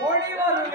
ஓடி வரும்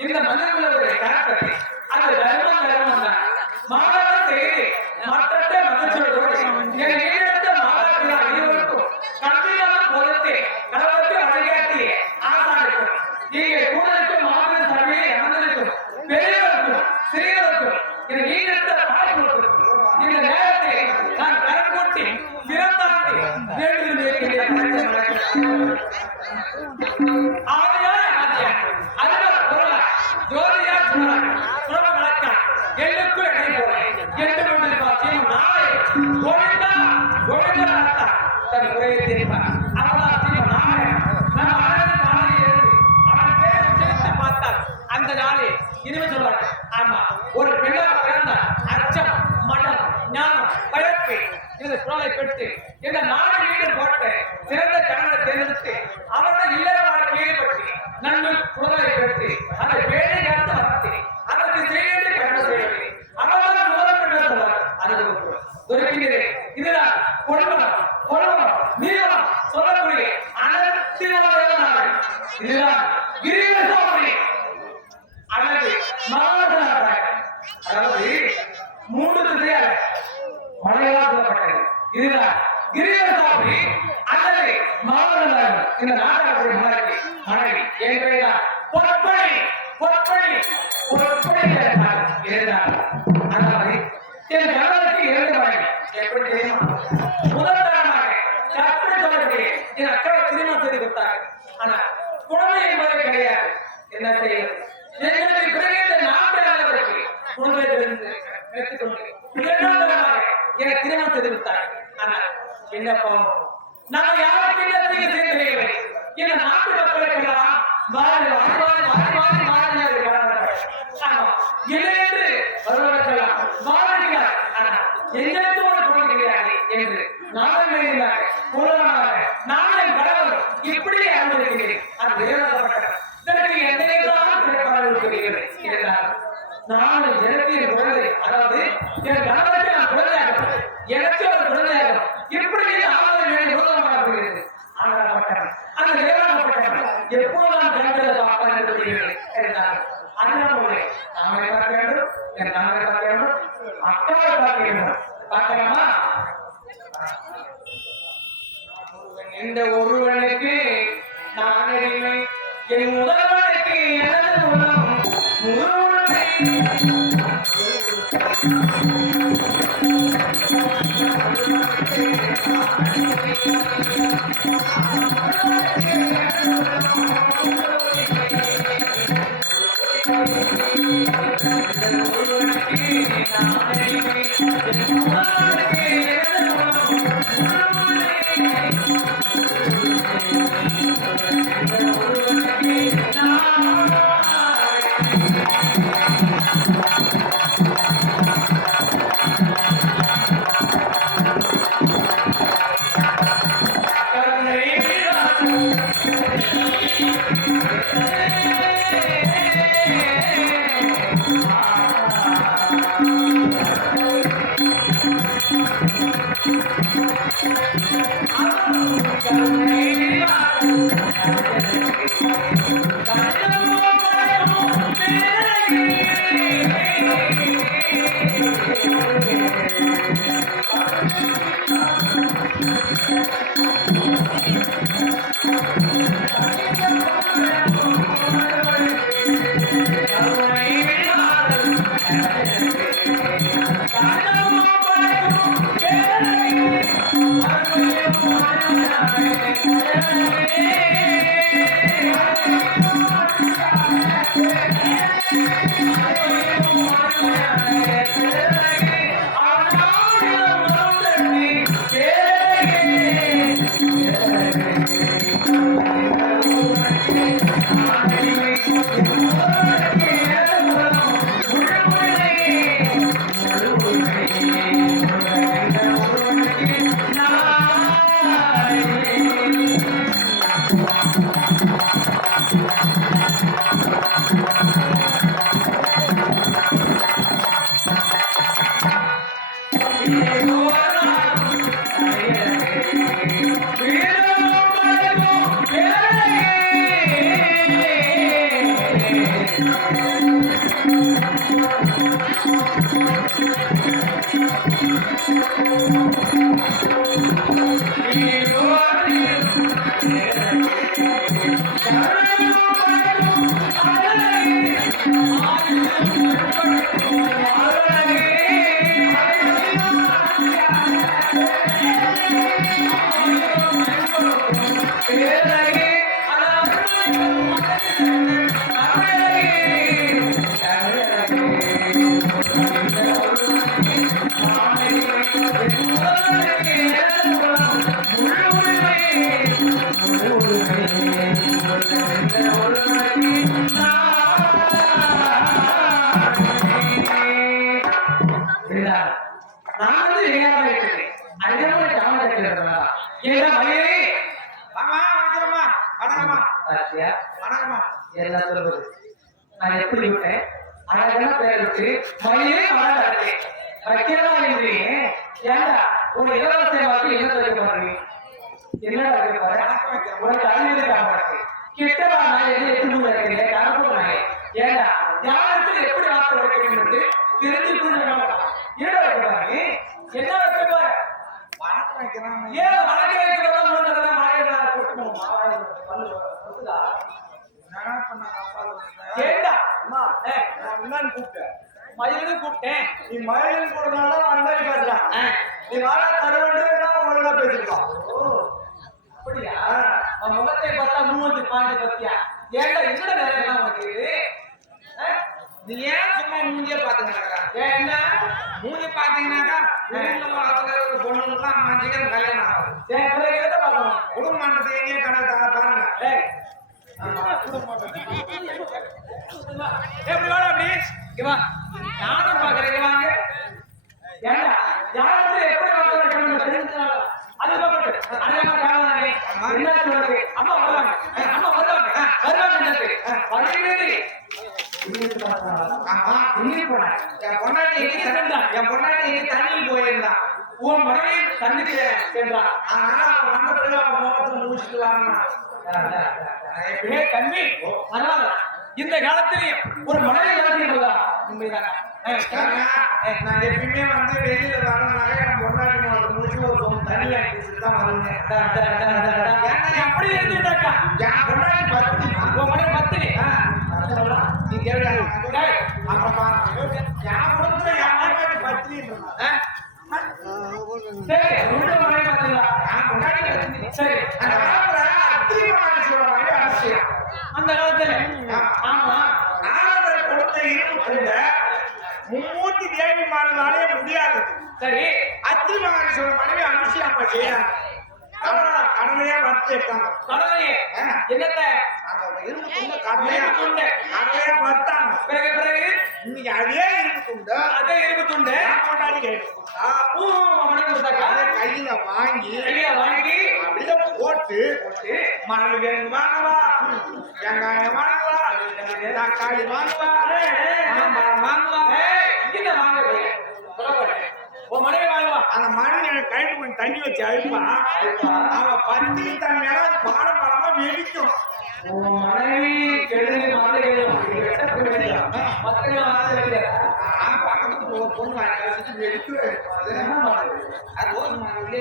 இந்த மன்னக்குள்ள ஒரு கணக்கு அந்த தர்மம் தர்மம் தான் மாதத்தை மற்ற மதச்சோடு என் ஈழத்த மாதத்தினா இருவருக்கும் கல்வியான போதத்தை கடவுளுக்கு வழிகாட்டி ஆசாரிக்கும் நீங்க கூடலுக்கு மாதிரி சபையை அமர்ந்திருக்கும் பெரியவருக்கும் சிறியவருக்கும் இந்த ஈழத்த பாடுபடுத்தும் இந்த நேரத்தை நான் கரம் கொட்டி சிறந்தாண்டி வேண்டுதல் இருக்கிறேன் ஜோதியா சுரவ வழக்கா எல்லுக்குள் எட்டு கொண்டு பார்த்தீங்க நாளை கோவிந்தா கோவிந்தா தன் உரையை தெரியுமா அவதான் நாளை நம்ம அழகு நாளை இருந்து அவன் பேரை சேர்த்து பார்த்தால் அந்த நாளே இனிமே சொல்றாங்க ஆமா ஒரு பெண்ணாக பிறந்த அச்சம் மனம் ஞானம் பயற்கை இந்த சூழலை பெற்று இந்த நாடு வீடு போட்டு சிறந்த கணவனை தேர்ந்தெடுத்து அவருடைய இல்லற வாழ்க்கையை பற்றி நன்மை குழந்தை பெற்று அந்த வேலை காத்து வளர்த்து அதற்கு செய்து கண்டு செய்யவில்லை அவர்கள் மூலப்பட்ட அது ஒதுக்கிறேன் இதுதான் கொடுமனம் கொடுமனம் நீளம் சொல்லக்கூடிய அனைத்து இதுதான் கிரீவசாமி அல்லது மகாராஜ அதாவது மூன்று திசையாக மலையாள சொல்லப்பட்டது இதுதான் கிரீவசாமி அல்லது மகாராஜ இந்த நாடகத்துடைய மனைவி என் பெயர்தான் பொற்பனை பொற்பனை பொற்பனை இருந்தார் அதாவது என் கணவருக்கு இரண்டு மனைவி எப்படி தெரியுமா முதல் தரமாக கற்பனை சொல்லக்கூடிய என் அக்காவை திருமணம் செய்து கொடுத்தாங்க ஆனா குழந்தை என்பது கிடையாது என்ன செய்வது எங்களுக்கு பிறகு இந்த நாட்டு அளவிற்கு குழந்தை எடுத்துக்கொண்டு இரண்டாம் தரமாக எனக்கு திருமணம் செய்து விட்டார்கள். ஆனால் என்ன பாவம், நான் யாருக்கு இல்லத்தையும் சேர்ந்தவில்லை. இந்த நாட்டு மக்களுக்கெல்லாம் வாழ்ந்து என்று வருவதற்கெல்லாம் வாழ்கிறார். ஆனால் எங்களுக்கு ஒரு குழந்தைகிறார்கள் என்று நாடகமாக பூரணமாக நானும் கடவுள் இப்படியே அனுபவிக்கிறேன். அது வேதப்பட்டது. இதற்கு என்னையெல்லாம் இருந்தார். நானும் எனக்கு என் குழந்தை, அதாவது என் கணவருக்கு நான் குழந்தையாக, எனக்கு ஒரு குழந்தையாக இப்படி ஆவணம் விரோதமாக இருக்கிறது. ஆனால் அந்த வேதப்பட்டது எப்போதான் கண்டதை பார்ப்பேன் என்று தெரிவித்தார். அதனால நாம பார்க்க வேண்டும், என் கணவரை பார்க்க வேண்டும், அக்காவை பார்க்க வேண்டும். பார்க்கலாமா? இந்த ஒருவனுக்கு நான் இல்லை, என் முதல்வனுக்கு எனது உலகம் நான் எப்படி விட்டேன் அழகான பேர் வச்சு மயிலே மழை வைக்கலாம் என்று ஏண்டா ஒரு இலவச வாக்கு என்ன வைக்க பாருங்க என்னடா வைக்க பாரு உனக்கு அறிவியல் கிட்டவா நான் எது எப்படி வைக்கிறேன் கணக்கு ஏண்டா யாருக்கு எப்படி வாக்கு வைக்கணும் தெரிஞ்சு என்னடா வைக்க பாருங்க என்ன வைக்க பாரு வணக்கம் வைக்கிறான் ஏன் வணக்கம் வைக்கிறதா மழை போட்டு மயிலும் கூப்பிட்டேன் நீ மயிலும் கூடனால அந்த மாதிரி பேசலாம் நீ வாழ தருவண்டு ஒழுங்கா பேசிருக்கோம் அப்படியா முகத்தை பார்த்தா மூவந்து பாண்டி பத்தியா ஏண்டா என்னோட வேலை எல்லாம் உனக்கு நீ ஏன் சும்மா மூஞ்சியே பார்த்து நடக்கிற ஏன்னா மூஞ்சி பாத்தீங்கன்னாக்கா ஒரு பொண்ணுங்களாம் அம்மாஞ்சிக்கு கல்யாணம் ஆகும். குடும்ப மண்டபத்தை எங்கேயும் கடை பாருங்க. எப்படி வாடா அப்படி இவா நானும் பாக்குறேன் வாங்க ஏண்டா யாராவது எப்படி வாங்க தெரிஞ்சாலும் அது பாக்கட்டு அதெல்லாம் காரணமே என்ன சொல்றது அம்மா வருவாங்க வருவாங்க ஆமா என் பொண்டாட்டி தண்ணியில் போயிருந்தான். உன் மனைவி தண்ணிக்கு சென்றான். அதனால அவன் வந்த பிறகு அவன் முகத்தை முடிச்சுட்டு வாங்கினான். கண்ணி பரவாயில்ல இந்த காலத்திலேயும் ஒரு மனைவி வளர்த்தீங்களா உண்மைதாங்க. நான் எப்பயுமே வந்து வெளியில வரனால என் பொண்டாட்டி முகத்தை முடிச்சு ஒரு தண்ணி ஆகிட்டு தான் வருவேன். எப்படி இருந்துட்டாக்கா என் பொண்டாட்டி பத்தினி உன் மனைவி பத்தினி நீ கேள்வி அப்பா என் குடும்பத்துல என் பொண்டாட்டி பத்தினி சரி உங்க மனைவி பத்தினா என் பொண்டாட்டி பத்தினி. சரி அந்த காலத்துல அத்திரிமானேஸ்வர மாதிரி அவசியம். அந்த காலத்துல ஆமா நாலாவது கொடுத்த இருப்பு கூட மும்மூர்த்தி தேவி மாறினாலே முடியாது. சரி அத்திரி மகாலட்சுமி மனைவி அனுஷியா அப்ப செய்யறாங்க. கடமையா வறுத்து எடுத்தாங்க. கடலையே என்னத்த அந்த இரும்பு துண்டை கடமையா வறுத்தாங்க. பிறகு பிறகு இன்னைக்கு அதே இரும்பு துண்டு அதே இரும்பு துண்டு கொண்டாடி கையில கையில வாங்கி அப்படியே போட்டு மணல் வேணும் வாங்கவா, வெங்காயம் வாங்கவா, தக்காளி வாங்கவா, மாம்பழம் வாங்கவா, உன் மனைவி வாங்குவா. அந்த மணல் எனக்கு கைட்டு கொஞ்சம் தண்ணி வச்சு அழிப்பா. அவன் பத்தி தன் மேல பாடம் படமா வெடிக்கும். உன் மனைவி பக்கத்துக்கு ஒரு பொண்ணு வாங்கி வெடிக்கு. அது ரோஸ் மணல்ல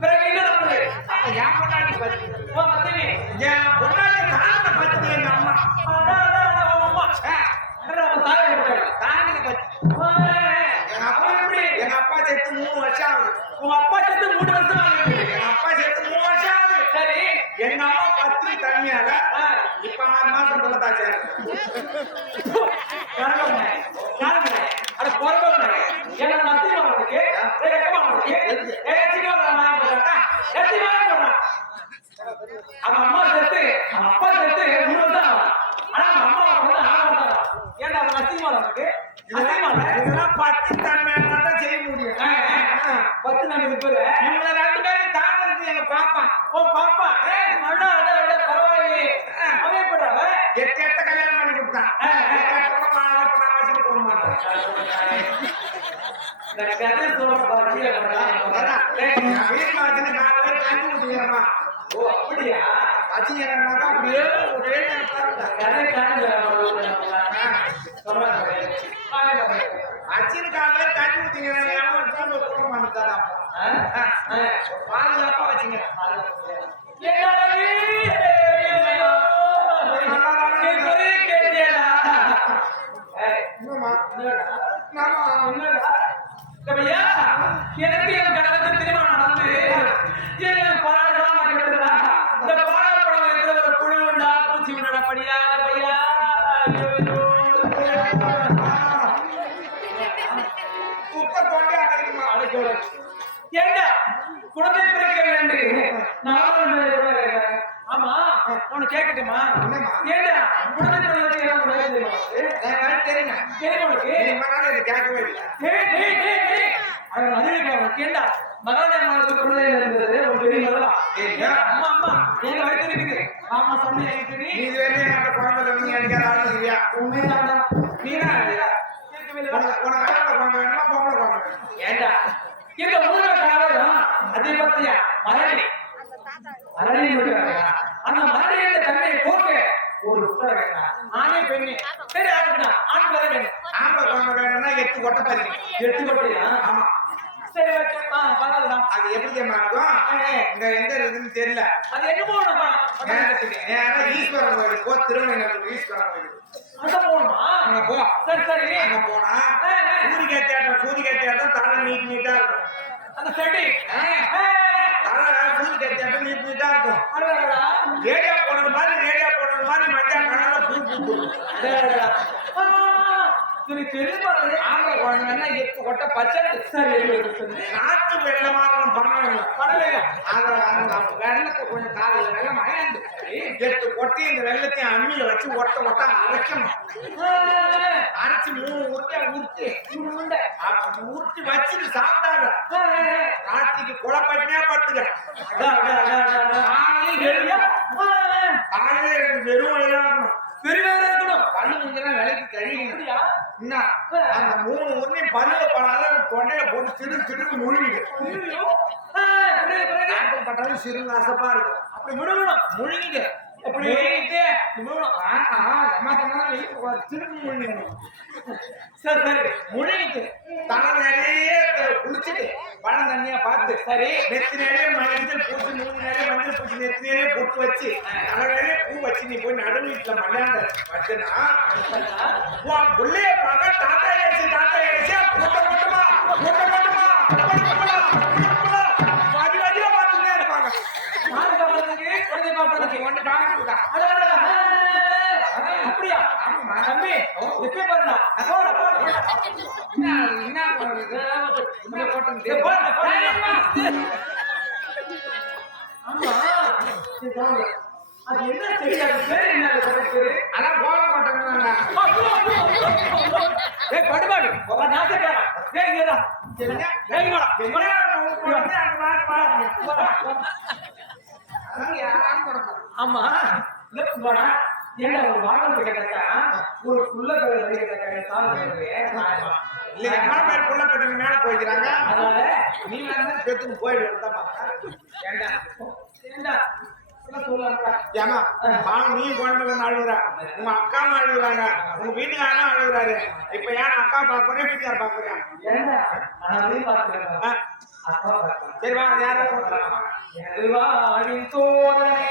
பிறகு என்ன நடந்தது? அப்ப என் பொண்டாட்டி பத்தி என் பொண்டாட்டி தாண்ட பத்தி எங்க அம்மா தாண்டி பத்தி எங்க அப்பா செத்து 3 வருஷம் ஆகுது. உங்க அப்பா செத்து 3 வருஷம் ஆகுது. எங்க அப்பா செத்து 3 வருஷம் ஆகுது. சரி எங்க அம்மா பத்திரி தண்ணியால இப்ப 6 மாசம் கொள்ளதாச்சு. அட போறவங்க என்ன மத்தியமா இருக்கு ரெக்கமா இருக்கு அவன் அம்மா செத்து அப்பா செத்து 3 வருஷம் ஆகும். ஆனா அம்மா வந்து 6 வருஷம் ஆகும். ஏன்டா அவன் மத்தியமா இருக்கு இதெல்லாம் பத்தி தன்மையான தான் செய்ய முடியும். 10 நாளைக்கு பேரு இவங்க 2 பேரும் தாங்கிறது எங்க பாப்பா. ஓ பாப்பா அண்ணா பரவாயில்லையே அவன் எப்படாவ எட்ட கல்யாணம் பண்ணி கொடுத்தான். வீட்டுல வச்சுன்னு 4 பேர் கஞ்சி ஊத்துவீங்கம்மா. ஓ அப்படியா வச்சுக்கிறாங்கன்னாக்கா அப்படியே ஒரே அச்சின்னு 4 பேர் கஞ்சி ஊத்திங்கிறாங்க. கூட்டம் வந்துட்டாதான் பாதுகாப்பா வச்சுங்க. எனக்கு என் கடவுள் திருமணம் நடந்து எனக்கு பாடலாம் இந்த பாடப்படம் இருக்கிற ஒரு புழு உண்டா பூச்சி உண்டா படியாத பையா ஏண்டா குழந்தை பிறக்க வேண்டும் நானும் ஆமா உனக்கு கேட்கட்டுமா ஏண்டா குழந்தை தெரியுங்க தெரியும் கேட்கவே இல்லை. கேண்டா மகாதேவனுக்கு குழந்தை இருந்தது ஒரு பெரிய அம்மா அம்மா எங்க வயிற்று இருக்குது ஆமா சொன்ன நீ இதுவரையும் அந்த குழந்தை நீ அடிக்காத ஆளுயா உண்மைதான் நீனா உனக்கு குழந்தை வேணுமா பொம்பளை குழந்தை ஏண்டா இந்த ஊர்ல காலம் அதே பத்தியா மரணி அந்த மரணியின் தன்மையை போக்க ஒரு ஆணே பெண்ணே சரி ஆகட்டா ஆண் வர வேண்டும் ஆம்பளை குழந்தை வேணும்னா 8 கொட்டை பதினி 8 கொட்டையா ஆமா சரி பரவாயில்ல அது எப்படி தெரியுமா இருக்கும் இந்த எந்த இருக்குன்னு தெரியல அது என்ன போகணுமா நேரா ஈஸ்வரன் கோயில் போ திருவண்ணாமலை ஈஸ்வரன் கோயில் அங்க போகணுமா அங்க போ சரி சரி அங்க போனா சூரிய கேட்டாட்டம் தலை நீட்டா இருக்கும் அந்த செடி தலை சூரிய கேட்டாட்டம் நீட்டா இருக்கும் ரேடியா போடுறது மாதிரி மஞ்சள் கலர்ல பூ பூக்கும் என்ன 8 கொட்டை பச்சை சரி நாட்டு வெள்ளமான பண்ணல வெள்ளத்தை கொஞ்சம் காலையில் வெள்ளம் அயந்து 8 கொட்டை இந்த வெள்ளத்தையும் அம்மியில வச்சு ஒட்ட அரைக்கணும். அரைச்சு 3 உருட்டை உருட்டி வச்சுட்டு சாப்பிட்டாங்க. ராத்திரிக்கு குழப்பட்டினா படுத்துக்க காலையில வெறும் இருக்கணும் பல்லு முடிஞ்சா விலைக்கு கழுவிங்க. அந்த 3 உருளையும் பல்லுல படாத தொண்டையில போட்டு திரு முழுங்கிடு. பட்டாலும் சிறு அசப்பா இருக்கும். அப்படி முழுங்கிடு முழுங்கிட்டு தலை நிறைய குளிச்சுட்டு பழம் தண்ணியா பார்த்து சரி நெத்தி நிறைய மஞ்சள் பூச்சி 3 நிறைய மஞ்சள் பூச்சி நெத்தி நிறைய பொட்டு வச்சு தலை நிறைய பூ வச்சு நீ போய் நடு வீட்டுல மல்லாண்ட வச்சுனா பிள்ளைய பார்க்க தாத்தா ஏசி கூட்டமா வடிவா பார்த்துட்டே இருப்பாங்க. ஒன்று பாக்குறா அப்படியா தம்பி எப்ப பாருங்க அது என்ன தெரியாது பேர் என்ன அதான் கோல போட்டாங்க படுபாடு நாசக்காரா ஆமா என்ன ஒரு வாகனத்தை கேட்டா ஒரு புள்ள மேல போய்க்கிறாங்க. அதனால நீ பெத்துக்கு போயிடுவேன் ஏமா நீ குழந்தை அழுகுறா உங்க அக்கா அழுகுறாங்க உங்க வீட்டுக்காரனும் அழுகுறாரு. இப்ப ஏன் அக்கா பாக்குறேன் வீட்டுக்கார பாக்குறேன். சரி வா யாரும் தோதனை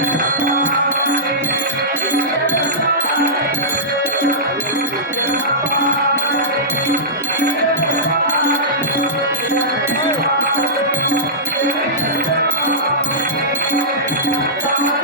Thank you.